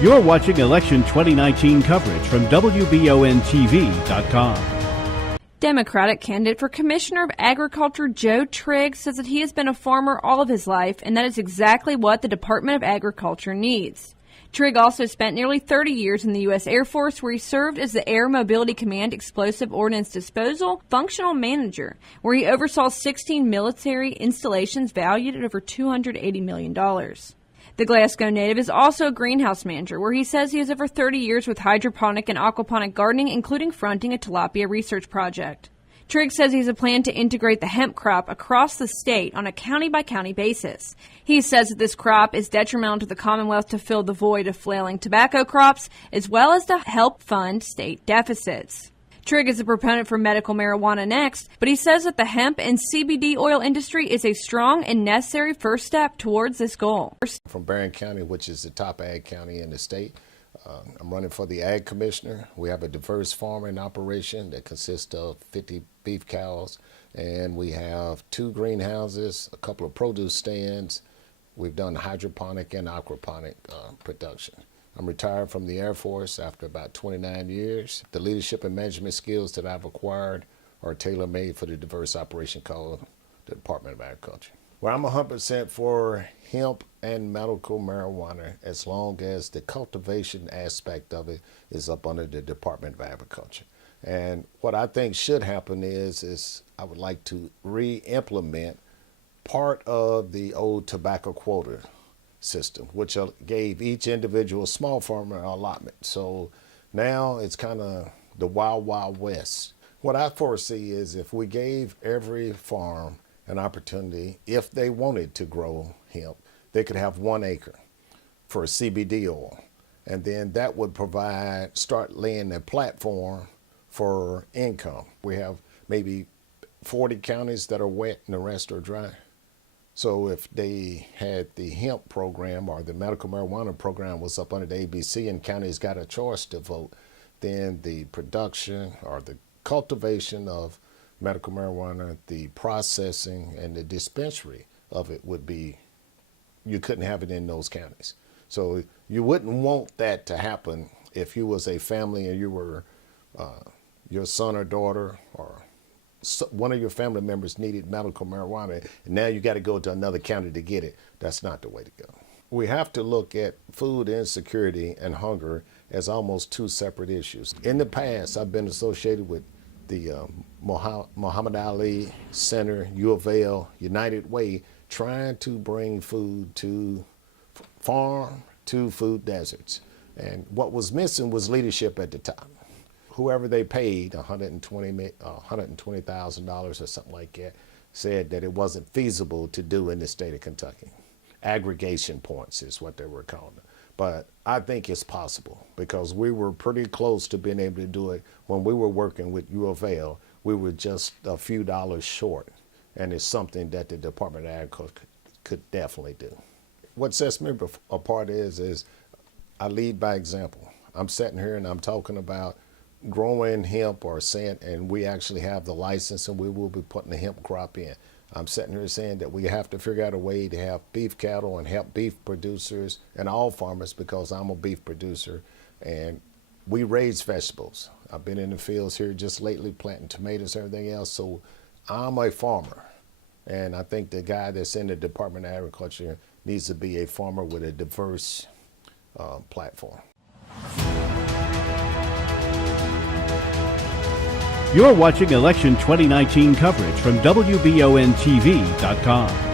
You're watching election 2019 coverage from WBONTV.com. Democratic candidate for Commissioner of Agriculture Joe Trigg says that he has been a farmer all of his life, and that is exactly what the Department of Agriculture needs. Trigg also spent nearly 30 years in the U.S. Air Force, where he served as the Air Mobility Command Explosive Ordnance Disposal Functional Manager, where he oversaw 16 military installations valued at over $280 million. The Glasgow native is also a greenhouse manager, where he says he has over 30 years with hydroponic and aquaponic gardening, including fronting a tilapia research project. Trigg says he has a plan to integrate the hemp crop across the state on a county-by-county basis. He says that this crop is detrimental to the Commonwealth to fill the void of flailing tobacco crops, as well as to help fund state deficits. Trigg is a proponent for medical marijuana next, but he says that the hemp and CBD oil industry is a strong and necessary first step towards this goal. From Barron County, which is the top ag county in the state, I'm running for the ag commissioner. We have a diverse farming operation that consists of 50 beef cows, and we have 2 greenhouses, a couple of produce stands. We've done hydroponic and aquaponic production. I'm retired from the Air Force after about 29 years. The leadership and management skills that I've acquired are tailor-made for the diverse operation called the Department of Agriculture. Well, I'm 100% for hemp and medical marijuana as long as the cultivation aspect of it is up under the Department of Agriculture. And what I think should happen is I would like to re-implement part of the old tobacco quota system, which gave each individual small farmer an allotment. So now it's kind of the wild, wild west. What I foresee is if we gave every farm an opportunity, if they wanted to grow hemp, they could have 1 acre for CBD oil. And then that would start laying a platform for income. We have maybe 40 counties that are wet and the rest are dry. So if they had the hemp program or the medical marijuana program was up under the ABC and counties got a choice to vote, then the production or the cultivation of medical marijuana, the processing and the dispensary of it would be, you couldn't have it in those counties. So you wouldn't want that to happen if you was a family and you were your son or daughter or one of your family members needed medical marijuana, and now you got to go to another county to get it. That's not the way to go. We have to look at food insecurity and hunger as almost 2 separate issues. In the past, I've been associated with the Muhammad Ali Center, U of L, United Way, trying to bring food to farm to food deserts. And what was missing was leadership at the top. Whoever they paid, $120,000 or something like that, said that it wasn't feasible to do in the state of Kentucky. Aggregation points is what they were calling it. But I think it's possible because we were pretty close to being able to do it when we were working with U of L. We were just a few dollars short, and it's something that the Department of Agriculture could definitely do. What sets me apart is I lead by example. I'm sitting here and I'm talking about growing hemp or saying, and we actually have the license and we will be putting the hemp crop in. I'm sitting here saying that we have to figure out a way to have beef cattle and help beef producers and all farmers, because I'm a beef producer and we raise vegetables. I've been in the fields here just lately planting tomatoes and everything else, so I'm a farmer. And I think the guy that's in the Department of Agriculture needs to be a farmer with a diverse platform. You're watching election 2019 coverage from WBONTV.com.